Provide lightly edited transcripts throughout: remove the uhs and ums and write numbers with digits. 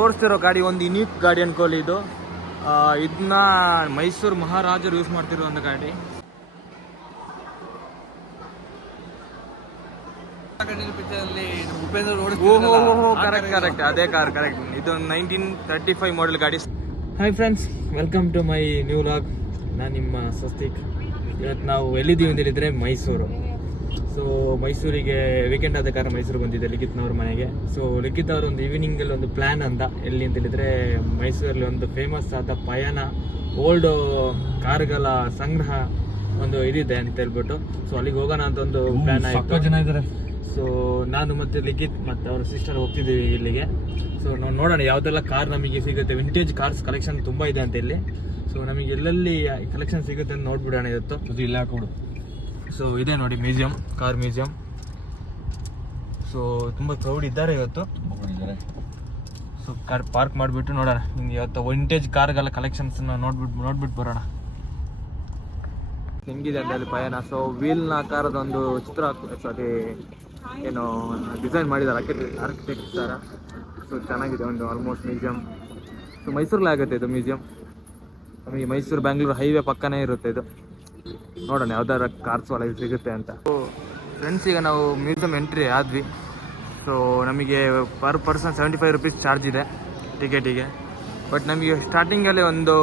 ತೋರಿಸ್ತಿರೋ ಗಾಡಿ ಒಂದು ಯುನೀಕ್ ಗಾಡಿ ಅನ್ಕೊಳ್ಳಿ ಇದು. ಇದನ್ನ ಮೈಸೂರು ಮಹಾರಾಜರು ಯೂಸ್ ಮಾಡ್ತಿರೋ ಒಂದು ಗಾಡಿ. ಕರೆಕ್ಟ್ ಅದೇ ಕಾರ್ ಕರೆಕ್ಟ್. ಇದು 1935 ಮಾಡೆಲ್ ಗಾಡಿ. Hi friends, welcome to my new vlog. ನಾನು ನಿಮ್ಮ ಸ್ವಸ್ತಿಕ್. ಇವತ್ತು ನಾವು ಎಲ್ಲಿದ್ದೀವಿ ಅಂತ ಹೇಳಿದ್ರೆ ಮೈಸೂರು. ಸೊ ಮೈಸೂರಿಗೆ ವೀಕೆಂಡ್ ಆದ ಕಾರಣ ಮೈಸೂರು ಬಂದಿದೆ ಲಿಖಿತ್ನವ್ರ ಮನೆಗೆ. ಸೊ ಲಿಖಿತ್ ಅವರು ಒಂದು ಈವ್ನಿಂಗಲ್ಲಿ ಒಂದು ಪ್ಲ್ಯಾನ್ ಅಂತ ಎಲ್ಲಿ ಅಂತ ಹೇಳಿದ್ರೆ ಮೈಸೂರಲ್ಲಿ ಒಂದು ಫೇಮಸ್ ಆದ ಪಯಣ ಓಲ್ಡ್ ಕಾರುಗಳ ಸಂಗ್ರಹ ಒಂದು ಇದಿದೆ ಅಂತ ಹೇಳ್ಬಿಟ್ಟು ಸೊ ಅಲ್ಲಿಗೆ ಹೋಗೋಣ ಅಂತ ಒಂದು ಪ್ಲ್ಯಾನ್ ಆಯಿತು. ಜನ ಇದ್ದಾರೆ. ಸೊ ನಾನು ಮತ್ತು ಲಿಖಿತ್ ಮತ್ತು ಅವ್ರ ಸಿಸ್ಟರ್ ಹೋಗ್ತಿದ್ದೀವಿ ಇಲ್ಲಿಗೆ. ಸೊ ನಾವು ನೋಡೋಣ ಯಾವುದೆಲ್ಲ ಕಾರ್ ನಮಗೆ ಸಿಗುತ್ತೆ. ವಿಂಟೇಜ್ ಕಾರ್ಸ್ ಕಲೆಕ್ಷನ್ ತುಂಬ ಇದೆ ಅಂತ ಇಲ್ಲಿ. ಸೊ ನಮಗೆ ಎಲ್ಲೆಲ್ಲಿ ಕಲೆಕ್ಷನ್ ಸಿಗುತ್ತೆ ಅಂತ ನೋಡ್ಬಿಡೋಣ ಇವತ್ತು. ಇಲ್ಲ ಹಾಕೊಡು. ಸೊ ಇದೆ ನೋಡಿ ಮ್ಯೂಸಿಯಂ, ಕಾರ್ ಮ್ಯೂಸಿಯಂ. ಸೊ ತುಂಬ ಕ್ರೌಡ್ ಇದ್ದಾರೆ ಇವತ್ತು. ಸೊ ಕಾರ್ ಪಾರ್ಕ್ ಮಾಡಿಬಿಟ್ಟು ನೋಡೋಣ ನಿಮ್ಗೆ ಇವತ್ತು ವಿಂಟೇಜ್ ಕಾರ್ಗಳ ಕಲೆಕ್ಷನ್ಸ್ನ ನೋಡ್ಬಿಟ್ಟು ಬರೋಣ ಹೆಂಗಿದೆ ಅಂತ ಅಲ್ಲಿ ಪಯಣ. ಸೊ ವೀಲ್ನ ಆಕಾರದ ಒಂದು ಚಿತ್ರ ಅದೇ ಏನು ಡಿಸೈನ್ ಮಾಡಿದ್ದಾರೆ ಆರ್ಕಿಟೆಕ್ಟ್ ಥರ. ಸೊ ಚೆನ್ನಾಗಿದೆ ಒಂದು ಆಲ್ಮೋಸ್ಟ್ ಮ್ಯೂಸಿಯಂ. ಸೊ ಮೈಸೂರಲ್ಲಿ ಆಗುತ್ತೆ ಇದು ಮ್ಯೂಸಿಯಂ. ನಮಗೆ ಮೈಸೂರು ಬ್ಯಾಂಗ್ಳೂರು ಹೈವೇ ಪಕ್ಕನೇ ಇರುತ್ತೆ ಇದು. ನೋಡೋಣ ಯಾವ್ದಾರ ಕಾರ್ಸ್ ಒಳಗೆ ಸಿಗುತ್ತೆ ಅಂತ. ಸೊ ಫ್ರೆಂಡ್ಸ್, ಈಗ ನಾವು ಮ್ಯೂಸಿಯಂ ಎಂಟ್ರಿ ಆದ್ವಿ. ಸೊ ನಮಗೆ ಪರ್ ಪರ್ಸನ್ 75 ರುಪೀಸ್ ಚಾರ್ಜ್ ಇದೆ ಟಿಕೆಟಿಗೆ. ಬಟ್ ನಮಗೆ ಸ್ಟಾರ್ಟಿಂಗಲ್ಲಿ ಒಂದು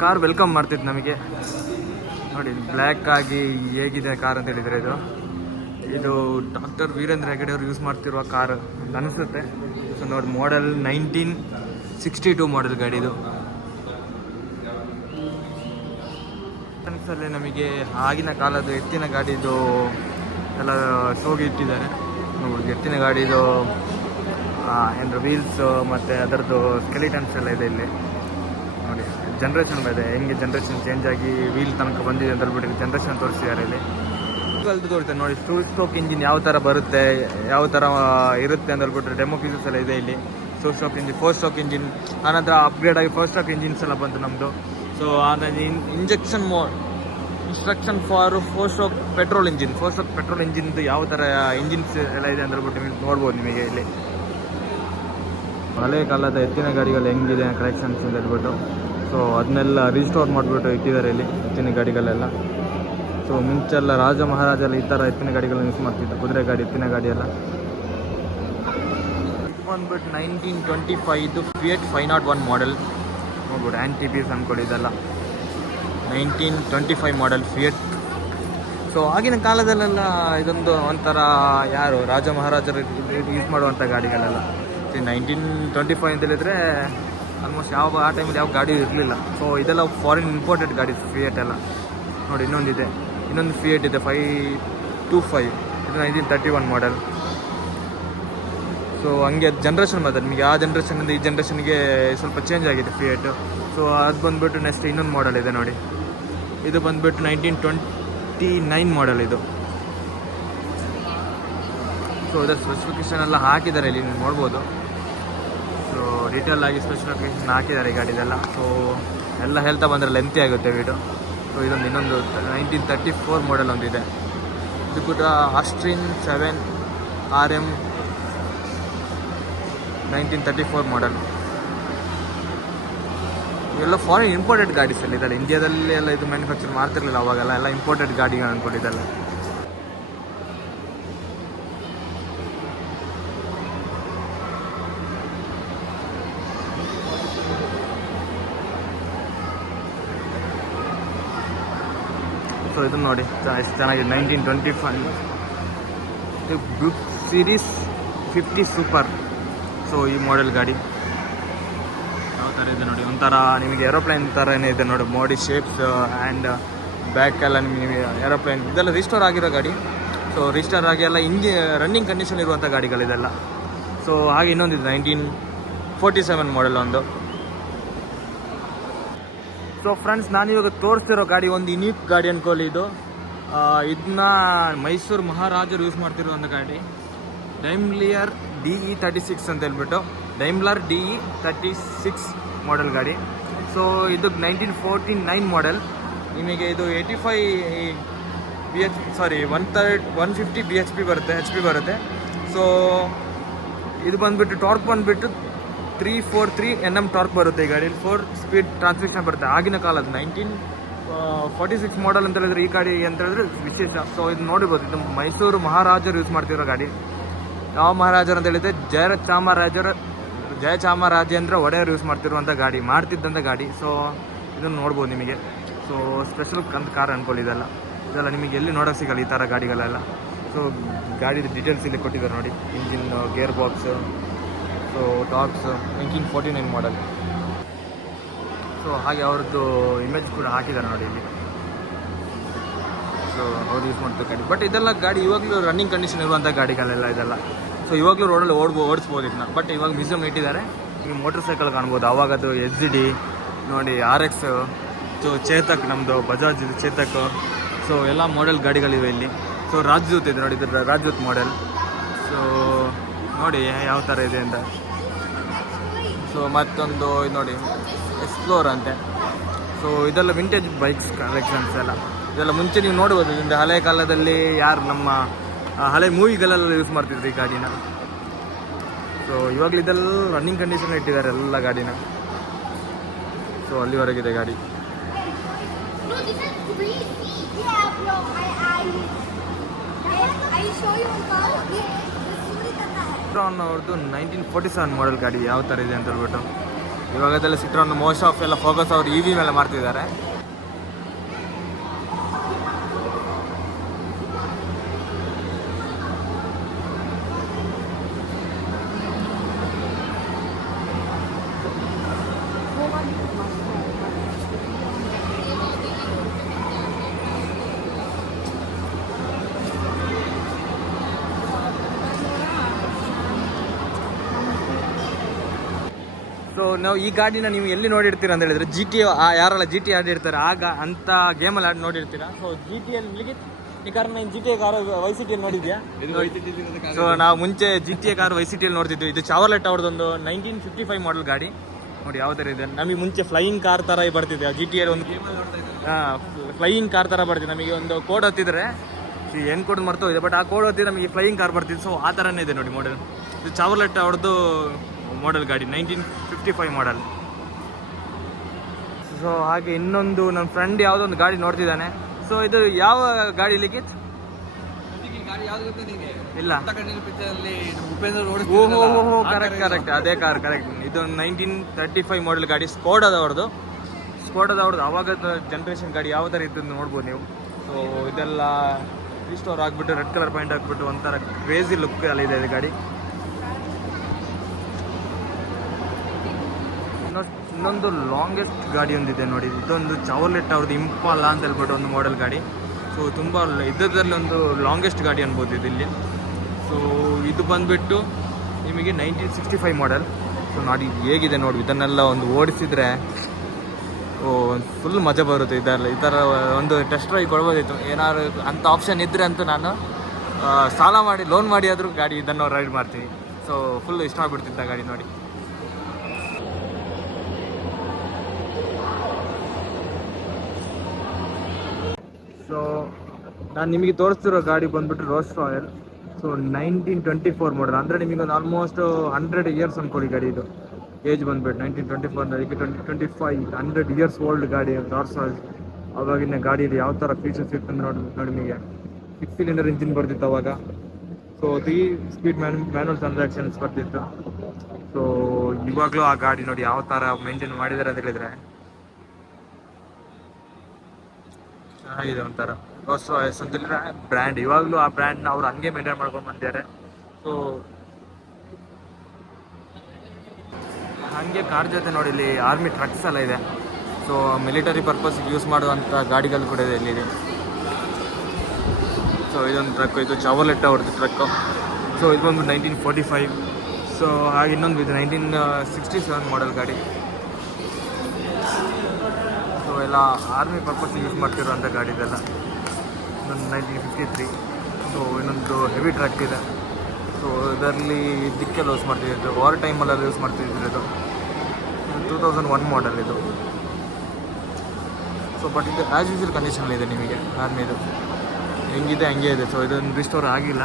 ಕಾರ್ ವೆಲ್ಕಮ್ ಮಾಡ್ತಿತ್ತು ನಮಗೆ. ನೋಡಿ ಬ್ಲ್ಯಾಕ್ ಆಗಿ ಹೇಗಿದೆ ಕಾರ್ ಅಂತ ಹೇಳಿದರೆ ಇದು ಡಾಕ್ಟರ್ ವೀರೇಂದ್ರ ಹೆಗಡೆ ಅವರು ಯೂಸ್ ಮಾಡ್ತಿರುವ ಕಾರ್ ಅಂತ ಅನಿಸುತ್ತೆ. ಸೊ ನೋಡಿ ಮಾಡೆಲ್ 1962 ಮಾಡೆಲ್ ಗಾಡಿ ಇದು. ಫ್ರೆಂಡ್ಸಲ್ಲಿ ನಮಗೆ ಆಗಿನ ಕಾಲದ ಎತ್ತಿನ ಗಾಡಿದು ಎಲ್ಲ ಶೋಗಿ ಇಟ್ಟಿದ್ದಾರೆ. ನೋಡಿ ಎತ್ತಿನ ಗಾಡಿದು ಏನು ವೀಲ್ಸ್ ಮತ್ತು ಅದರದ್ದು ಸ್ಕೆಲಿಟನ್ಸ್ ಎಲ್ಲ ಇದೆ ಇಲ್ಲಿ. ನೋಡಿ ಜನ್ರೇಷನ್ ಇದೆ, ಹೆಂಗೆ ಜನ್ರೇಷನ್ ಚೇಂಜ್ ಆಗಿ ವೀಲ್ ತನಕ ಬಂದಿದೆ ಅಂತ ಹೇಳ್ಬಿಟ್ಟು ಜನ್ರೇಷನ್ ತೋರಿಸಿದ್ದಾರೆ ಇಲ್ಲಿ. ಕಲ್ತು ತೋರಿಸ್ತಾರೆ ನೋಡಿ ಟೂ ಸ್ಟ್ರೋಕ್ ಇಂಜಿನ್ ಯಾವ ಥರ ಬರುತ್ತೆ, ಯಾವ ಥರ ಇರುತ್ತೆ ಅಂತ ಹೇಳ್ಬಿಟ್ರೆ ಡೆಮೋ ಪೀಸಸ್ ಎಲ್ಲ ಇದೆ ಇಲ್ಲಿ. 2 ಸ್ಟ್ರೋಕ್ ಇಂಜಿನ್, 4 ಸ್ಟ್ರೋಕ್ ಇಂಜಿನ್, ಆನಂತರ ಅಪ್ಗ್ರೇಡ್ ಆಗಿ 4 ಸ್ಟ್ರೋಕ್ ಇಂಜಿನ್ಸ್ ಎಲ್ಲ ಬಂತು ನಮ್ಮದು. So injection instruction for 4 stroke petrol engine, 4 stroke petrol ಇಂಜಿನ್ದು ಯಾವ ಥರ ಇಂಜಿನ್ಸ್ ಎಲ್ಲ ಇದೆ ಅಂತ ಹೇಳ್ಬಿಟ್ಟು ನಿಮಗೆ ನೋಡ್ಬೋದು ನಿಮಗೆ ಇಲ್ಲಿ. ಹಳೆ ಕಾಲದ ಎತ್ತಿನ ಗಾಡಿಗಳು ಹೆಂಗಿದೆ ಕಲೆಕ್ಷನ್ಸ್ ಅಂತ ಹೇಳ್ಬಿಟ್ಟು ಸೊ ಅದನ್ನೆಲ್ಲ ರೀಸ್ಟೋರ್ ಮಾಡಿಬಿಟ್ಟು ಇಟ್ಟಿದ್ದಾರೆ ಇಲ್ಲಿ ಎತ್ತಿನ ಗಾಡಿಗಳೆಲ್ಲ. ಸೊ ಮುಂಚೆಲ್ಲ ರಾಜ ಮಹಾರಾಜೆಲ್ಲ ಈ ಥರ ಎತ್ತಿನ ಗಾಡಿಗಳನ್ನ ಯೂಸ್ ಮಾಡ್ತಿದ್ರು, ಕುದುರೆ ಗಾಡಿ, ಎತ್ತಿನ ಗಾಡಿ ಎಲ್ಲ. ಬಂದ್ಬಿಟ್ಟು 1925 ಫಿಯಟ್ 501 ಮಾಡೆಲ್ ನೋಡ್ಬಿಟ್ಟು ಆ್ಯಂಟಿ ಪೀಸ್ ಅಂದ್ಕೊಳ್ಳಿ ಇದೆಲ್ಲ. 1925 ಮಾಡೆಲ್ ಫಿಯಟ್. ಸೊ ಆಗಿನ ಕಾಲದಲ್ಲೆಲ್ಲ ಇದೊಂದು ಒಂಥರ ಯಾರು ರಾಜ ಮಹಾರಾಜರು ಯೂಸ್ ಮಾಡುವಂಥ ಗಾಡಿಗಳೆಲ್ಲ. 1925 ಅಂತ ಹೇಳಿದರೆ ಆಲ್ಮೋಸ್ಟ್ ಆ ಟೈಮಲ್ಲಿ ಯಾವ ಗಾಡಿ ಇರಲಿಲ್ಲ. ಸೊ ಇದೆಲ್ಲ ಫಾರಿನ್ ಇಂಪೋರ್ಟೆಡ್ ಗಾಡಿ ಫಿಯಟ್ ಎಲ್ಲ. ನೋಡಿ ಇನ್ನೊಂದು ಫಿಯಟ್ ಇದೆ 525, ಇದು 1931 ಮಾಡೆಲ್. ಸೊ ಹಂಗೆ ಜನ್ರೇಷನ್ ಬಂದ ನಿಮಗೆ ಆ ಜನ್ರೇಷನಿಂದ ಈ ಜನ್ರೇಷನ್ಗೆ ಸ್ವಲ್ಪ ಚೇಂಜ್ ಆಗಿದೆ ಫಿಯಟ್. ಸೊ ಅದು ಬಂದುಬಿಟ್ಟು ನೆಕ್ಸ್ಟ್ ಇನ್ನೊಂದು ಮಾಡೆಲ್ ಇದೆ ನೋಡಿ, ಇದು ಬಂದುಬಿಟ್ಟು 1929 ಮಾಡೆಲ್ ಇದು. ಸೊ ಇದರ ಸ್ಪೆಸಿಫಿಕೇಷನ್ ಎಲ್ಲ ಹಾಕಿದ್ದಾರೆ ಇಲ್ಲಿ ನೀವು ನೋಡ್ಬೋದು. ಸೊ ಡೀಟೇಲ್ ಆಗಿ ಸ್ಪೆಸಿಫಿಕೇಷನ್ ಹಾಕಿದ್ದಾರೆ ಈ ಗಾಡಿದೆಲ್ಲ. ಸೊ ಎಲ್ಲ ಹೇಳ್ತಾ ಬಂದರೆ ಲೆಂತಿ ಆಗುತ್ತೆ ವೀಡಿಯೋ. ಸೊ ಇನ್ನೊಂದು 1934 ಮಾಡೆಲ್ ಒಂದಿದೆ. ಇದು ಕೂಡ ಆಸ್ಟ್ರಿನ್ 7 RM 1934 ಮಾಡೆಲ್. ಇವೆಲ್ಲ ಫಾರಿನ್ ಇಂಪೋರ್ಟೆಡ್ ಗಾಡೀಸ್ ಎಲ್ಲ ಇದೆಲ್ಲ. ಇಂಡಿಯಾದಲ್ಲಿ ಎಲ್ಲ ಇದು ಮ್ಯಾನುಫ್ಯಾಕ್ಚರ್ ಮಾಡ್ತಿರ್ಲಿಲ್ಲ ಅವಾಗೆಲ್ಲ, ಎಲ್ಲ ಇಂಪೋರ್ಟೆಡ್ ಗಾಡಿಗಳು ಅಂದ್ಕೊಂಡಿದ್ದೆಲ್ಲ. ಸೊ ಇದು ನೋಡಿ ಎಷ್ಟು ಚೆನ್ನಾಗಿದೆ 1925 ಇದು ಬ್ರೂಕ್ ಸೀರೀಸ್ 50 ಸೂಪರ್. ಸೊ ಈ ಮಾಡೆಲ್ ಗಾಡಿ ಯಾವ ಥರ ಇದೆ ನೋಡಿ, ಒಂಥರ ನಿಮಗೆ ಏರೋಪ್ಲೇನ್ ಥರನೇ ಇದೆ ನೋಡಿ ಬಾಡಿ ಶೇಪ್ಸ್ ಆ್ಯಂಡ್ ಬ್ಯಾಕೆಲ್ಲ ನಿಮಗೆ ಏರೋಪ್ಲೇನ್. ಇದೆಲ್ಲ ರಿಸ್ಟೋರ್ ಆಗಿರೋ ಗಾಡಿ. ಸೊ ರಿಸ್ಟೋರ್ ಆಗಿ ಎಲ್ಲ ರನ್ನಿಂಗ್ ಕಂಡೀಷನ್ ಇರುವಂಥ ಗಾಡಿಗಳಿದೆಲ್ಲ. ಸೊ ಹಾಗೆ ಇನ್ನೊಂದಿದೆ 1947 ಮಾಡೆಲ್ ಒಂದು. ಸೊ ಫ್ರೆಂಡ್ಸ್, ನಾನಿವಾಗ ತೋರಿಸ್ತಿರೋ ಗಾಡಿ ಒಂದು ಯುನೀಕ್ ಗಾಡಿ ಅನ್ಕೊಳ್ಳಿ ಇದು. ಇದನ್ನ ಮೈಸೂರು ಮಹಾರಾಜರು ಯೂಸ್ ಮಾಡ್ತಿರುವಂಥ ಗಾಡಿ. ಡೈಮ್ಲಿಯರ್ DE 36 ಅಂತ ಹೇಳ್ಬಿಟ್ಟು ಡೈಮ್ಲರ್ DE 36 ಮಾಡೆಲ್ ಗಾಡಿ. ಸೊ ಇದು 1949 ಮಾಡೆಲ್. ನಿಮಗೆ ಇದು 150 BHP ಬರುತ್ತೆ, HP ಬರುತ್ತೆ. ಸೊ ಇದು ಬಂದುಬಿಟ್ಟು ಟಾರ್ಕ್ ಬಂದುಬಿಟ್ಟು 343 NM ಟಾರ್ಕ್ ಬರುತ್ತೆ ಈ ಗಾಡಿಯಲ್ಲಿ. 4 ಸ್ಪೀಡ್ ಟ್ರಾನ್ಸ್ಮಿಷನ್ ಬರುತ್ತೆ. ಆಗಿನ ಕಾಲದ 1946 ಮಾಡಲ್ ಅಂತ ಹೇಳಿದ್ರೆ ಈ ಗಾಡಿ ಅಂತ ಹೇಳಿದ್ರೆ ವಿಶೇಷ. ಸೊ ಇದು ನೋಡಿರ್ಬೋದು, ಇದು ಮೈಸೂರು ಮಹಾರಾಜರು ಯೂಸ್ ಮಾಡ್ತಿರೋ ಗಾಡಿ. ಯಾವ ಮಹಾರಾಜರು ಅಂತ ಹೇಳಿದ್ರೆ ಜಯಚಾಮರಾಜೇಂದ್ರ ಒಡೆಯರ್ ಯೂಸ್ ಮಾಡ್ತಿದ್ದಂಥ ಗಾಡಿ. ಸೊ ಇದನ್ನು ನೋಡ್ಬೋದು ನಿಮಗೆ. ಸೊ ಸ್ಪೆಷಲ್ ಕಾರ್ ಅನ್ಕೊಳ್ಳಿ. ಇದೆಲ್ಲ ನಿಮಗೆ ಎಲ್ಲಿ ನೋಡೋಕೆ ಸಿಗಲ್ಲ ಈ ಥರ ಗಾಡಿಗಳೆಲ್ಲ. ಸೊ ಗಾಡಿದು ಡೀಟೇಲ್ಸ್ ಇಲ್ಲಿ ಕೊಟ್ಟಿದ್ದಾರೆ ನೋಡಿ. Engine, gear box, so tops 1949 ಮಾಡಲ್. ಸೊ ಹಾಗೆ ಅವ್ರದ್ದು ಇಮೇಜ್ ಕೂಡ ಹಾಕಿದ್ದಾರೆ ನೋಡಿ ಇಲ್ಲಿ. ಸೊ ಅವ್ರು ಯೂಸ್ ಮಾಡ್ತಾರೆ ಗಾಡಿ. ಬಟ್ ಇದೆಲ್ಲ ಗಾಡಿ ಇವಾಗಲೂ ರನ್ನಿಂಗ್ ಕಂಡೀಷನ್ ಇರುವಂಥ ಗಾಡಿಗಳೆಲ್ಲ ಇದೆಲ್ಲ. ಸೊ ಇವಾಗಲೂ ರೋಡಲ್ಲಿ ಓಡಿಸ್ಬೋದು ಇದನ್ನ. ಬಟ್ ಇವಾಗ ಮ್ಯೂಸಿಯಂ ಇಟ್ಟಿದ್ದಾರೆ. ನೀವು ಮೋಟರ್ ಸೈಕಲ್ ಕಾಣ್ಬೋದು. ಆವಾಗದು SGD ನೋಡಿ, RX, ಸೊ ಚೇತಕ್, ನಮ್ಮದು ಬಜಾಜ್ ಚೇತಕ್. ಸೊ ಎಲ್ಲ ಮಾಡೆಲ್ ಗಾಡಿಗಳಿವೆ ಇಲ್ಲಿ. ಸೊ ರಾಜದೂತ್ ಇದೆ ನೋಡಿ, ಇದ್ರ ರಾಜದೂತ್ ಮಾಡೆಲ್. ಸೊ ನೋಡಿ ಯಾವ ಥರ ಇದೆ ಅಂತ. ಸೊ ಮತ್ತೊಂದು ಇದು ನೋಡಿ, ಎಕ್ಸ್ಪ್ಲೋರ್ ಅಂತೆ. ಸೊ ಇದೆಲ್ಲ ವಿಂಟೇಜ್ ಬೈಕ್ಸ್ ಕಲೆಕ್ಷನ್ಸ್ ಎಲ್ಲ. ಇದೆಲ್ಲ ಮುಂಚೆ ನೀವು ನೋಡ್ಬೋದು. ಇದರಿಂದ ಹಳೆ ಕಾಲದಲ್ಲಿ ಯಾರು ನಮ್ಮ ಹಳೆ ಮೂವಿಗಳೆಲ್ಲ ಯೂಸ್ ಮಾಡ್ತಿದ್ರು ಈ ಗಾಡಿನ. ಸೊ ಇವಾಗಲೂ ಇದೆಲ್ಲ ರನ್ನಿಂಗ್ ಕಂಡೀಷನ್ ಇಟ್ಟಿದ್ದಾರೆ ಎಲ್ಲ ಗಾಡಿನ. ಸೊ ಅಲ್ಲಿವರೆಗಿದೆ ಗಾಡಿ. ಸಿಟ್ರಾನ್ ಅವ್ರದ್ದು 1947 ಮಾಡೆಲ್ ಗಾಡಿ ಯಾವ ಥರ ಇದೆ ಅಂತ ಹೇಳ್ಬಿಟ್ಟು. ಇವಾಗದೆಲ್ಲ ಸಿಟ್ರಾನ್ ಮೋಸ್ಟ್ ಆಫ್ ಎಲ್ಲ ಫೋಕಸ್ ಅವರು EV ಮೇಲೆ ಮಾಡ್ತಿದ್ದಾರೆ. ಸೊ ನಾವು ಈ ಗಾಡಿನ ನೀವು ಎಲ್ಲಿ ನೋಡಿರ್ತೀರ ಅಂತ ಹೇಳಿದ್ರೆ GT, ಯಾರೆಲ್ಲ GT ಆಡಿರ್ತಾರೆ ಆಗ ಅಂತ ಗೇಮಲ್ಲಿ ಆಡಿ ನೋಡಿರ್ತೀರಾ. ಸೊ GTಯಲ್ಲಿ ಈ ಕಾರಣ GT ಕಾರು YCTಯಲ್ಲಿ ನೋಡಿದ್ಯಾ? ಸೊ ನಾವು ಮುಂಚೆ GTA ಕಾರು YCTಯಲ್ಲಿ ನೋಡ್ತಿದ್ವಿ. ಇದು ಚಾವರ್ಲೆಟ್ ಅವ್ರದ್ದೊಂದು 1955 ಮಾಡಲ್ ಗಾಡಿ ನೋಡಿ ಯಾವ ಥರ ಇದೆ. ನಮಗೆ ಮುಂಚೆ ಫ್ಲೈಯಿಂಗ್ ಕಾರ್ ಥರ ಬರ್ತಿದ್ದೆ GTಯಲ್ಲಿ. ಒಂದು ಫ್ಲೈಯಿಂಗ್ ಕಾರ್ ಥರ ಬರ್ತಿದೆ. ನಮಗೆ ಒಂದು ಕೋಡ್ ಹೊತ್ತಿದ್ರೆ ಏನು ಕೋಡ್ ಮರ್ತೋ ಇದೆ, ಬಟ್ ಆ ಕೋಡ್ ಹೊತ್ತಿದ್ರೆ ನಮಗೆ ಫ್ಲೈಯಿಂಗ್ ಕಾರ್ ಬರ್ತಿದ್ದು. ಸೊ ಆ ಥರನೇ ಇದೆ ನೋಡಿ ಮಾಡೆಲ್. ಇದು ಚಾವರ್ಲೆಟ್ ಅವ್ರದ್ದು ಮಾಡೆಲ್ ಗಾಡಿ, 1955 ಮಾಡಲ್. ಸೊ ಹಾಗೆ ಇನ್ನೊಂದು ನನ್ನ ಫ್ರೆಂಡ್ ಯಾವುದೋ ಒಂದು ಗಾಡಿ ನೋಡ್ತಿದ್ದಾನೆ. ಸೊ ಇದು ಯಾವ ಗಾಡಿ ಲಿಖಿತ್? ಇಲ್ಲ, ಓಹೋ ಕರೆಕ್ಟ್ ಅದೇ ಕಾರ್ ಕರೆಕ್ಟ್. ಇದು 1935 ಮಾಡೆಲ್ ಗಾಡಿ, ಸ್ಕೋಡಾದವ್ರದ್ದು ಅವಾಗದ ಜನ್ರೇಷನ್ ಗಾಡಿ ಯಾವ ಥರ ಇತ್ತು ನೋಡ್ಬೋದು ನೀವು. ಸೊ ಇದೆಲ್ಲ ರಿಸ್ಟೋರ್ ಆಗಿಬಿಟ್ಟು ರೆಡ್ ಕಲರ್ ಪೈಂಟ್ ಹಾಕ್ಬಿಟ್ಟು ಒಂಥರ ಕ್ರೇಜಿ ಲುಕ್ ಎಲ್ಲ ಇದೆ ಇದು ಗಾಡಿ. ಇನ್ನೊಂದು ಲಾಂಗೆಸ್ಟ್ ಗಾಡಿ ಒಂದಿದೆ ನೋಡಿ. ಇದೊಂದು ಚಾವರ್ಲೆಟ್ ಅವ್ರದ್ದು ಇಂಪಾಲ ಅಂತ ಹೇಳ್ಬಿಟ್ಟು ಒಂದು ಮಾಡೆಲ್ ಗಾಡಿ. ಸೊ ತುಂಬ ಇದರಲ್ಲಿ ಒಂದು ಲಾಂಗೆಸ್ಟ್ ಗಾಡಿ ಅನ್ಬೋದು ಇದು ಇಲ್ಲಿ. ಸೊ ಇದು ಬಂದುಬಿಟ್ಟು ನಿಮಗೆ 1965 ಮಾಡೆಲ್. ಸೊ ನೋಡಿ ಹೇಗಿದೆ ನೋಡಿ. ಇದನ್ನೆಲ್ಲ ಒಂದು ಓಡಿಸಿದ್ರೆ ಫುಲ್ ಮಜಾ ಬರುತ್ತೆ. ಈ ಥರ ಒಂದು ಟೆಸ್ಟ್ ಡ್ರೈವ್ ಕೊಡ್ಬೋದಿತ್ತು. ಏನಾದ್ರು ಅಂಥ ಆಪ್ಷನ್ ಇದ್ದರೆ ಅಂತೂ ನಾನು ಸಾಲ ಮಾಡಿ ಲೋನ್ ಮಾಡಿ ಆದರೂ ಗಾಡಿ ಇದನ್ನು ರೈಡ್ ಮಾಡ್ತೀನಿ. ಸೊ ಫುಲ್ ಇಷ್ಟ ಆಗ್ಬಿಡ್ತಿದ್ದ ಗಾಡಿ ನೋಡಿ. ಸೊ ನಾನು ನಿಮಗೆ ತೋರಿಸ್ತಿರೋ ಗಾಡಿ ಬಂದುಬಿಟ್ಟು ರೋಲ್ಸ್ ರಾಯಲ್. So 1924 model. ಅಂದರೆ ನಿಮಗೊಂದು ಆಲ್ಮೋಸ್ಟ್ 100 ಇಯರ್ಸ್ ಅಂದ್ಕೊಳ್ಳಿ ಗಾಡಿ. ಇದು ಏಜ್ ಬಂದುಬಿಟ್ಟು 1924 ಈಗ 2025 100 ಇಯರ್ಸ್ ಓಲ್ಡ್ ಗಾಡಿ ರೋಲ್ಸ್ ರಾಯಲ್. ಅವಾಗಿನ ಗಾಡಿಯಲ್ಲಿ ಯಾವ ಥರ ಫೀಚರ್ಸ್ ಇತ್ತು ನೋಡಿ ನಿಮಗೆ. 6 ಸಿಲಿಂಡರ್ ಇಂಜಿನ್ ಬರ್ತಿತ್ತು ಅವಾಗ. ಸೊ 3 ಸ್ಪೀಡ್ ಮ್ಯಾನುವಲ್ ಟ್ರಾನ್ಸಾಕ್ಷನ್ಸ್ ಬರ್ತಿತ್ತು. ಸೊ ಇವಾಗಲೂ ಆ ಗಾಡಿ ನೋಡಿ ಯಾವ ಥರ ಮೇಂಟೈನ್ ಮಾಡಿದ್ದಾರೆ ಅಂತ ಹೇಳಿದರೆ ಚೆನ್ನಾಗಿದೆ. ಒಂಥರ ರೋಲ್ಸ್ ರಾಯ್ಸ್ ಅಂತೇಳಿದ್ರೆ ಬ್ರ್ಯಾಂಡ್, ಇವಾಗಲೂ ಆ ಬ್ರ್ಯಾಂಡ್ನ ಅವ್ರು ಹಂಗೆ ಮೇಂಟೈನ್ ಮಾಡ್ಕೊಂಡು ಬಂದಿದ್ದಾರೆ. ಸೊ ಹಾಗೆ ಕಾರ್ ಜೊತೆ ನೋಡಿ ಇಲ್ಲಿ ಆರ್ಮಿ ಟ್ರಕ್ಸ್ ಎಲ್ಲ ಇದೆ. ಸೊ ಮಿಲಿಟರಿ ಪರ್ಪಸ್ಗೆ ಯೂಸ್ ಮಾಡುವಂಥ ಗಾಡಿಗಳು ಕೂಡ ಇದೆ ಇಲ್ಲಿದೆ. ಸೊ ಇದೊಂದು ಟ್ರಕ್, ಇದು ಚಾವರ್ಲೆಟ್ ಅವ್ರದ್ದು ಟ್ರಕ್ಕು. ಸೊ ಇದು ಬಂದು 1945. ಸೊ ಹಾಗೆ ಇನ್ನೊಂದು ಇದು 1967 ಮಾಡೆಲ್ ಗಾಡಿ. ಸೊ ಎಲ್ಲ ಆರ್ಮಿ ಪರ್ಪಸ್ಗೆ ಯೂಸ್ ಮಾಡ್ತಿರೋಂಥ ಗಾಡಿ ಇದೆಲ್ಲ. ಇನ್ನೊಂದು 1953. ಸೊ ಇನ್ನೊಂದು ಹೆವಿ ಟ್ರಕ್ ಇದೆ. ಸೊ ಇದರಲ್ಲಿ ದಿಕ್ಕೆಲ್ಲ ಯೂಸ್ ಮಾಡ್ತಿದ್ದು, ವಾರ್ ಟೈಮಲ್ಲೆಲ್ಲ ಯೂಸ್ ಮಾಡ್ತಿದ್ರು. ಇದು 2001 ಮಾಡೆಲ್ ಇದು. ಸೊ ಬಟ್ ಇದು ಆ್ಯಸ್ ಯೂಶುವಲ್ ಕಂಡೀಷನಲ್ಲಿ ನಿಮಗೆ ಆರ್ಮಿದು ಹೆಂಗಿದೆ ಹಂಗೆ ಇದೆ. ಸೊ ಇದೊಂದು ರಿಸ್ಟೋರ್ ಆಗಿಲ್ಲ.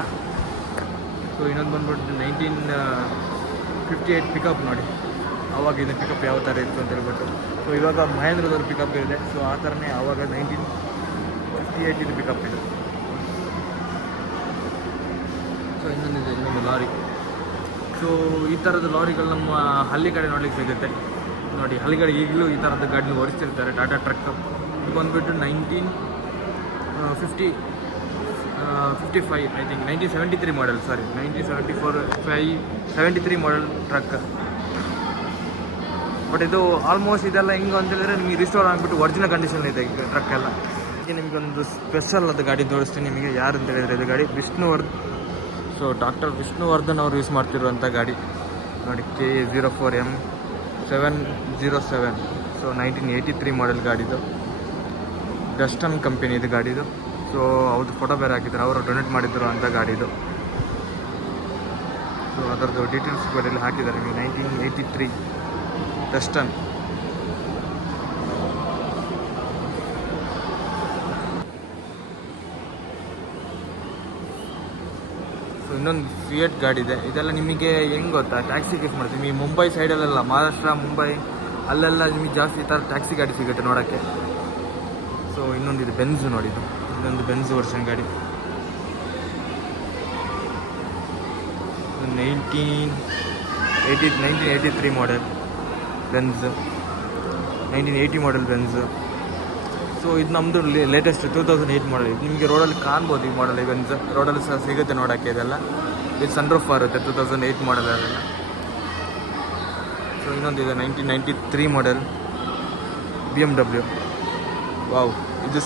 ಸೊ ಇನ್ನೊಂದು ಬಂದ್ಬಿಟ್ಟು 1958 ಪಿಕಪ್ ನೋಡಿ. ಆವಾಗ ಇದು ಪಿಕಪ್ ಯಾವ ಥರ ಇತ್ತು ಅಂತ ಹೇಳ್ಬಿಟ್ಟು. ಸೊ ಇವಾಗ ಮಹೇಂದ್ರದವ್ರ ಪಿಕಪ್ ಇದೆ. ಸೊ ಆ ಥರನೇ ಆವಾಗ 1958 ಇದು ಪಿಕಪ್ ಇದೆ. ಸೊ ಇನ್ನೊಂದು ಲಾರಿ. ಸೊ ಈ ಥರದ ಲಾರಿಗಳು ನಮ್ಮ ಹಳ್ಳಿ ಕಡೆ ನೋಡ್ಲಿಕ್ಕೆ ಸಿಗುತ್ತೆ ನೋಡಿ. ಹಳ್ಳಿ ಕಡೆ ಈಗಲೂ ಈ ಥರದ ಗಾಡಿನ ಓಡಿಸ್ತಿರ್ತಾರೆ. ಟಾಟಾ ಟ್ರಕ್ ಇದು ಬಂದುಬಿಟ್ಟು 1955 I think 1973 model, sorry 1973 model truck. But ಇದು ಆಲ್ಮೋಸ್ಟ್ ಇದೆಲ್ಲ ಹೆಂಗೆ ಅಂತೇಳಿದ್ರೆ ನಿಮಗೆ ರಿಸ್ಟೋರ್ ಆಗಿಬಿಟ್ಟು ಒರಿಜಿನಲ್ ಕಂಡೀಷನ್ ಇದೆ ಈಗ ಟ್ರಕ್ ಎಲ್ಲ. ಈಗ ನಿಮಗೊಂದು ಸ್ಪೆಷಲ್ ಅದು ಗಾಡಿ ತೋರಿಸ್ತೀನಿ ನಿಮಗೆ. ಯಾರು ಅಂತ ಹೇಳಿದರೆ ಇದು ಗಾಡಿ ವಿಷ್ಣುವರ್ಧನ್. ಸೊ ಡಾಕ್ಟರ್ ವಿಷ್ಣುವರ್ಧನ್ ಅವರು ಯೂಸ್ ಮಾಡ್ತಿರುವಂಥ ಗಾಡಿ ನೋಡಿ. KA04M707. ಸೊ 1983 ಮಾಡೆಲ್ ಗಾಡಿದು. ಡಸ್ಟನ್ ಕಂಪನಿ ಇದು ಗಾಡಿದು. ಸೊ ಅವ್ರದ್ದು ಫೋಟೋ ಬೇರೆ ಹಾಕಿದ್ರು, ಅವರು ಡೊನೇಟ್ ಮಾಡಿದ್ರು ಅಂತ ಗಾಡಿದು. ಸೊ ಅದರದ್ದು ಡೀಟೇಲ್ಸ್ ಬೇರೆ ಹಾಕಿದ್ದಾರೆ ನಿಮಗೆ. 1983 ಡಸ್ಟನ್. ಸೊ ಇನ್ನೊಂದು ಫಿಯಟ್ ಗಾಡಿ ಇದೆ. ಇದೆಲ್ಲ ನಿಮಗೆ ಹೆಂಗೆ ಗೊತ್ತಾ, ಟ್ಯಾಕ್ಸಿಗೆ ಯೂಸ್ ಮಾಡ್ತೀವಿ. ಈ ಮುಂಬೈ ಸೈಡಲ್ಲೆಲ್ಲ, ಮಹಾರಾಷ್ಟ್ರ ಮುಂಬೈ ಅಲ್ಲೆಲ್ಲ ನಿಮಗೆ ಜಾಸ್ತಿ ಈ ಥರ ಟ್ಯಾಕ್ಸಿ ಗಾಡಿ ಸಿಗುತ್ತೆ ನೋಡೋಕ್ಕೆ. ಸೊ ಇನ್ನೊಂದಿದೆ ಬೆನ್ಸ್ ನೋಡಿ. ಇದೊಂದು ಬೆನ್ಸ್ ವರ್ಷನ್ ಗಾಡಿ. 1983 model Benz, 1980 model Benz. So ಇದು ನಮ್ಮದು ಲೇಟೆಸ್ಟ್ 2008 ಮಾಡೆಲ್. ಇದು ನಿಮಗೆ ರೋಡಲ್ಲಿ ಕಾಣ್ಬೋದು ಈ ಮಾಡೆಲ್. ಈ ಬೆನ್ಸ್ ರೋಡಲ್ಲಿ ಸಹ ಸಿಗುತ್ತೆ ನೋಡೋಕ್ಕೆ. ಇದೆಲ್ಲ ಇದು ಸನ್ರೂಫ್ ಬರುತ್ತೆ 2008 ಮಾಡೆಲ್ ಅದೆಲ್ಲ. ಸೊ ಇನ್ನೊಂದಿದೆ 1993 ಮಾಡೆಲ್ BMW. ವಾವ್, ಇದು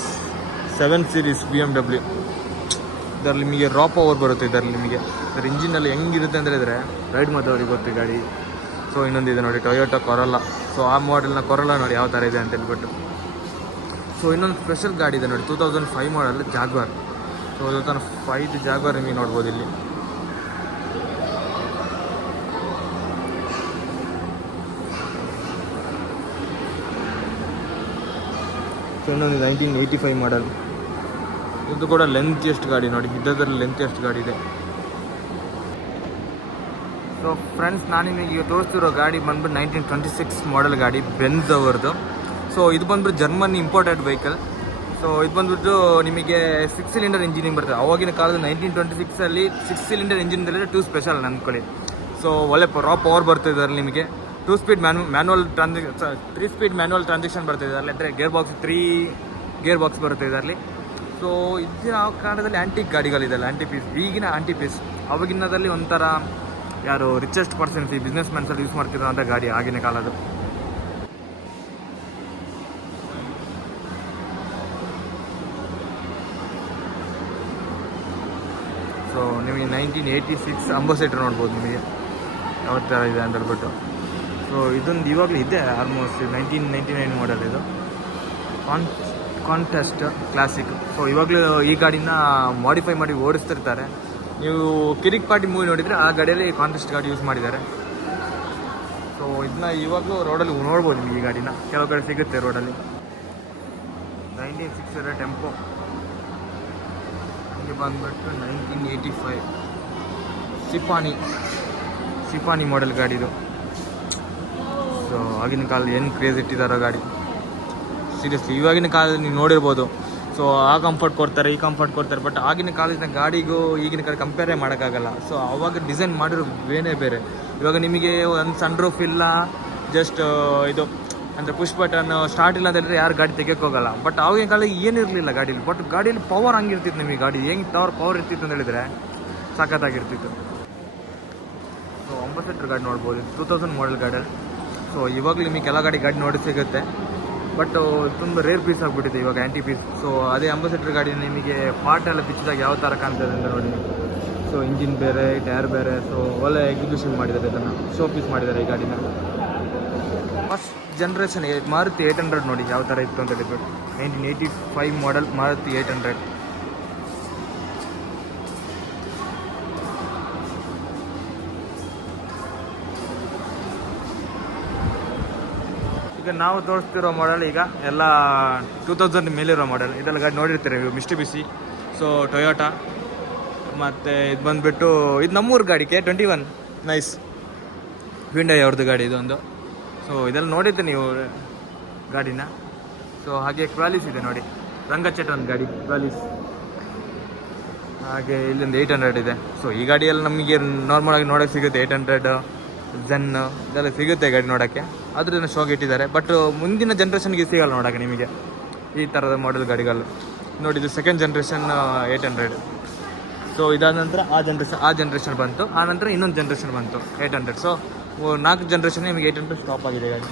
7 ಸೀರೀಸ್ BMW. ಇದರಲ್ಲಿ ನಿಮಗೆ ರಾ ಪವರ್ ಬರುತ್ತೆ. ಇದರಲ್ಲಿ ನಿಮಗೆ ಇದರ ಇಂಜಿನಲ್ಲಿ ಹೆಂಗಿರುತ್ತೆ ಅಂದರೆ ಇದ್ರೆ ರೈಡ್ ಮಾಡೋರಿಗೆ ಗೊತ್ತು ಗಾಡಿ. ಸೊ ಇನ್ನೊಂದಿದೆ ನೋಡಿ ಟೊಯೋಟಾ ಕೊರಲ್ಲ. ಸೊ ಆ ಮಾಡೆಲ್ನ ಕೊರಲ್ಲ ನೋಡಿ ಯಾವ ಥರ ಇದೆ ಅಂತ ಹೇಳ್ಬಿಟ್ಟು. ಸೊ ಇನ್ನೊಂದು ಸ್ಪೆಷಲ್ ಗಾಡಿ ಇದೆ ನೋಡಿ, 2005 ಮಾಡೆಲ್ ಜಾಗ್ವಾರ್. ಸೊ 2005 ಜಾಗ್ವಾರ್ ನಿಮಗೆ ನೋಡ್ಬೋದು ಇಲ್ಲಿ. ಸೊ ಇನ್ನೊಂದು 1985 ಮಾಡೆಲ್. ಇದು ಕೂಡ ಲೆಂತಿಯಸ್ಟ್ ಗಾಡಿ ನೋಡಿ. ಇದರಲ್ಲಿ ಲೆಂತಿಯಸ್ಟ್ ಗಾಡಿ ಇದೆ. ಸೊ ಫ್ರೆಂಡ್ಸ್, ನಾನು ನಿಮಗೆ ಈಗ ತೋರಿಸ್ತಿರೋ ಗಾಡಿ ಬಂದ್ಬಿಟ್ಟು 1926 ಮಾಡೆಲ್ ಗಾಡಿ, ಬೆನ್ಸ್ ಅವರದು. ಸೊ ಇದು ಬಂದ್ಬಿಟ್ಟು ಜರ್ಮನಿ ಇಂಪೋರ್ಟೆಡ್ ವೆಹಿಕಲ್. ಸೊ ಇದು ಬಂದ್ಬಿಟ್ಟು ನಿಮಗೆ 6 ಸಿಲಿಂಡರ್ ಇಂಜಿನಿಂಗ್ ಬರ್ತದೆ. ಆವಾಗಿನ ಕಾಲದ 1926 6 ಸಿಲಿಂಡರ್ ಇಂಜಿನ್ ಅಂದರೆ 2 ಸ್ಪೆಷಲ್ ಅಂದ್ಕೊಳ್ಳಿ. ಸೊ ಒಳ್ಳೆ ರಾ ಪವರ್ ಬರ್ತದೆ ಇದರಲ್ಲಿ ನಿಮಗೆ. 2 speed manual 3 speed manual transaction ಬರ್ತದೆ ಇದರಲ್ಲಿ. ಅಂದರೆ3 ಗೇರ್ ಬಾಕ್ಸ್ ಬರುತ್ತೆ ಇದರಲ್ಲಿ. ಸೊ ಇದಿನ ಆ ಕಾಲದಲ್ಲಿ ಆ್ಯಂಟಿಕ್ ಗಾಡಿಗಳಿದೆಲ್ಲ, ಆ್ಯಂಟಿ ಪೀಸ್. ಈಗಿನ ಆ್ಯಂಟಿ ಪೀಸ್, ಅವಾಗಿನದಲ್ಲಿ ಒಂಥರ ಯಾರು ರಿಚೆಸ್ಟ್ ಪರ್ಸನ್ಸ್, ಈ ಬಿಸ್ನೆಸ್ ಮ್ಯಾನ್ಸಲ್ಲಿ ಯೂಸ್ ಮಾಡ್ತಿರೋ ಅಂಥ ಗಾಡಿ ಆಗಿನ ಕಾಲದ್ದು. ಸೊ ನಿಮಗೆ 1986 ಅಂಬಾಸಿಡರ್ ನೋಡ್ಬೋದು ನಿಮಗೆ ಯಾವ ಥರ ಇದೆ ಅಂತ ಹೇಳ್ಬಿಟ್ಟು. ಸೊ ಇದೊಂದು ಇವಾಗಲೂ ಇದೆ ಆಲ್ಮೋಸ್ಟ್ 1999 ಮಾಡೆಲ್ ಇದು. Contest classic. ಸೊ ಇವಾಗಲೂ ಈ ಗಾಡಿನ ಮಾಡಿಫೈ ಮಾಡಿ ಓಡಿಸ್ತಿರ್ತಾರೆ. ನೀವು ಕಿರಿಕ್ ಪಾರ್ಟಿ ಮೂವಿ ನೋಡಿದರೆ ಆ ಗಾಡಿಯಲ್ಲಿ ಕಾಂಟೆಸ್ಟ್ ಗಾಡಿ ಯೂಸ್ ಮಾಡಿದ್ದಾರೆ. ಸೊ ಇದನ್ನ ಇವಾಗಲೂ ರೋಡಲ್ಲಿ ನೋಡ್ಬೋದು ನಿಮಗೆ. ಈ ಗಾಡಿನ ಕೆಲವು ಕಡೆ ಸಿಗುತ್ತೆ ರೋಡಲ್ಲಿ. 1960 ಟೆಂಪೋ. ಹೀಗೆ ಬಂದ್ಬಿಟ್ಟು 1985 ಸಿಪಾನಿ ಮಾಡೆಲ್ ಗಾಡಿದು. ಸೊ ಆಗಿನ ಕಾಲದ ಏನು ಕ್ರೇಜ್ ಇಟ್ಟಿದ್ದಾರೋ ಗಾಡಿ, ಸೀರಿಯಸ್ಲಿ. ಇವಾಗಿನ ಕಾಲದಲ್ಲಿ ನೀವು ನೋಡಿರ್ಬೋದು. ಸೊ ಆ ಕಂಫರ್ಟ್ ಕೊಡ್ತಾರೆ, ಈ ಕಂಫರ್ಟ್ ಕೊಡ್ತಾರೆ. ಬಟ್ ಆಗಿನ ಕಾಲದ ಗಾಡಿಗೂ ಈಗಿನ ಕಾಲ ಕಂಪೇರೇ ಮಾಡೋಕ್ಕಾಗಲ್ಲ. ಸೊ ಆವಾಗ ಡಿಸೈನ್ ಮಾಡಿರೋ ಬೇರೆ ಬೇರೆ. ಇವಾಗ ನಿಮಗೆ ಒಂದು ಸನ್ ರೂಫ್ ಇಲ್ಲ, ಜಸ್ಟ್ ಇದು ಅಂದರೆ ಪುಷ್ ಬಟನ್ ಸ್ಟಾರ್ಟ್ ಇಲ್ಲ ಅಂತ ಹೇಳಿದ್ರೆ ಯಾರು ಗಾಡಿ ತೆಗಿಯೋಕೆ ಹೋಗಲ್ಲ. ಬಟ್ ಆವಾಗಿನ ಕಾಲಕ್ಕೆ ಏನಿರಲಿಲ್ಲ ಗಾಡೀಲಿ. ಬಟ್ ಗಾಡೀಲಿ ಪವರ್ ಹಂಗಿರ್ತಿತ್ತು ನಿಮಗೆ. ಗಾಡಿ ಹೆಂಗೆ ಪವರ್ ಇರ್ತಿತ್ತು ಅಂತ ಹೇಳಿದರೆ ಸಖತ್ತಾಗಿರ್ತಿತ್ತು. ಸೊ ಅಂಬಾಸಿಡರ್ ಗಾಡಿ ನೋಡ್ಬೋದು, 2000 ಮಾಡೆಲ್ ಗಾಡಿ. ಸೊ ಇವಾಗಲೂ ನಿಮಗೆ ಕೆಲ ಗಾಡಿ ನೋಡಿ ಸಿಗುತ್ತೆ. ಬಟ್ ತುಂಬ ರೇರ್ ಪೀಸ್ ಆಗಿಬಿಟ್ಟಿದೆ ಇವಾಗ, ಆ್ಯಂಟಿ ಪೀಸ್. ಸೊ ಅದೇ ಅಂಬಾಸಿಡರ್ ಗಾಡಿ ನಿಮಗೆ ಪಾರ್ಟ್ ಎಲ್ಲ ಬಿಚ್ಚಿದಾಗ ಯಾವ ಥರ ಕಾಣ್ತದೆ ಅಂತ ನೋಡಿ. ಸೊ ಇಂಜಿನ್ ಬೇರೆ, ಟೈರ್ ಬೇರೆ. ಸೊ ಒಳ್ಳೆ ಎಕ್ಸಿಕ್ಯೂಷನ್ ಮಾಡಿದ್ದಾರೆ, ಇದನ್ನು ಶೋ ಪೀಸ್ ಮಾಡಿದ್ದಾರೆ ಈ ಗಾಡಿನ. ಫಸ್ಟ್ ಜನ್ರೇಷನ್ ಮಾರುತಿ 800 ನೋಡಿ ಯಾವ ಥರ ಇತ್ತು ಅಂತ ಹೇಳಿಬಿಟ್ಟು. 1985 ಮಾಡೆಲ್ ಮಾರುತಿ 800. ಈಗ ನಾವು ತೋರಿಸ್ತಿರೋ ಮಾಡೆಲ್ ಈಗ ಎಲ್ಲ 2000 ಮೇಲಿರೋ ಮಾಡೆಲ್. ಇದೆಲ್ಲ ಗಾಡಿ ನೋಡಿರ್ತೀರಿ ನೀವು, ಮಿಸ್ಟುಬಿಸಿ. So Toyota. ಮತ್ತು ಇದು ಬಂದುಬಿಟ್ಟು ಇದು ನಮ್ಮೂರು ಗಾಡಿ K21 ನೈಸ್, ಹ್ಯುಂಡೈ ಅವ್ರದ್ದು ಗಾಡಿ ಇದೊಂದು. ಸೊ ಇದೆಲ್ಲ ನೋಡಿದ್ದೆ ನೀವು ಗಾಡಿನ. ಸೊ ಹಾಗೆ ಕ್ವಾಲಿಸ್ ಇದೆ ನೋಡಿ, ರಂಗಚಟ ಒಂದು ಗಾಡಿ ಕ್ವಾಲಿಸ್. ಹಾಗೆ ಇಲ್ಲೊಂದು 800 ಇದೆ. ಸೊ ಈ ಗಾಡಿಯಲ್ಲಿ ನಮಗೆ ನಾರ್ಮಲಾಗಿ ನೋಡೋಕ್ಕೆ ಸಿಗುತ್ತೆ 800 ಜೆನ್ ಇದೆಲ್ಲ ಸಿಗುತ್ತೆ ಗಾಡಿ ನೋಡೋಕ್ಕೆ, ಅದ್ರನ್ನ ಶೋಗೆ ಇಟ್ಟಿದ್ದಾರೆ. ಬಟ್ ಮುಂದಿನ ಜನ್ರೇಷನ್ಗೆ ಸಿಗಲ್ಲ ನೋಡೋಕ್ಕೆ ನಿಮಗೆ ಈ ಥರದ ಮಾಡೆಲ್ ಗಾಡಿಗಳು. ನೋಡಿ ಇದು ಸೆಕೆಂಡ್ ಜನ್ರೇಷನ್ 800. ಸೊ ಇದಾದ ನಂತರ ಆ ಜನ್ರೇಷನ್ ಬಂತು, ಆ ನಂತರ ಇನ್ನೊಂದು ಜನ್ರೇಷನ್ ಬಂತು 800. ಸೊ 4 ಜನ್ರೇಷನ್ ನಿಮಗೆ 800 ಸ್ಟಾಪ್ ಆಗಿದೆ ಗಾಡಿ.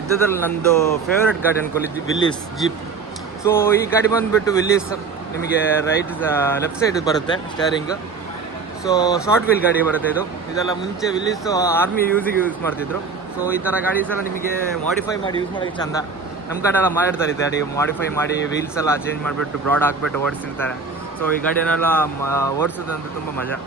ಇದ್ದದ್ರಲ್ಲಿ ನಂದು ಫೇವ್ರೆಟ್ ಗಾಡಿ ಅನ್ಕೊಳ್ಳಿ ವಿಲ್ಲೀಸ್ ಜೀಪ್. ಸೊ ಈ ಗಾಡಿ ಬಂದುಬಿಟ್ಟು ವಿಲ್ಲೀಸ್ ನಿಮಗೆ ಲೆಫ್ಟ್ ಸೈಡ್ ಬರುತ್ತೆ ಸ್ಟೇರಿಂಗ್. ಸೊ ಶಾರ್ಟ್ ವೀಲ್ ಗಾಡಿ ಬರುತ್ತೆ ಇದೆಲ್ಲ ಮುಂಚೆ ವಿಲ್ಲೀಸ್ ಆರ್ಮಿ ಯೂಸ್ ಮಾಡ್ತಿದ್ರು. ಸೊ ಈ ಥರ ಗಾಡೀಸ್ ಎಲ್ಲ ನಿಮಗೆ ಮಾಡಿಫೈ ಮಾಡಿ ಯೂಸ್ ಮಾಡೋಕ್ಕೆ ಚಂದ. ನಮ್ಮ ಕಡೆ ಎಲ್ಲ ಮಾಡಿರ್ತಾರೆ ಗಾಡಿ ಮಾಡಿಫೈ ಮಾಡಿ ವೀಲ್ಸ್ ಎಲ್ಲ ಚೇಂಜ್ ಮಾಡಿಬಿಟ್ಟು ಬ್ರಾಡ್ ಹಾಕ್ಬಿಟ್ಟು ಓಡಿಸಿರ್ತಾರೆ. ಸೊ ಈ ಗಾಡಿನೆಲ್ಲ ಓಡಿಸೋದಂದ್ರೆ ತುಂಬ ಮಜಾ.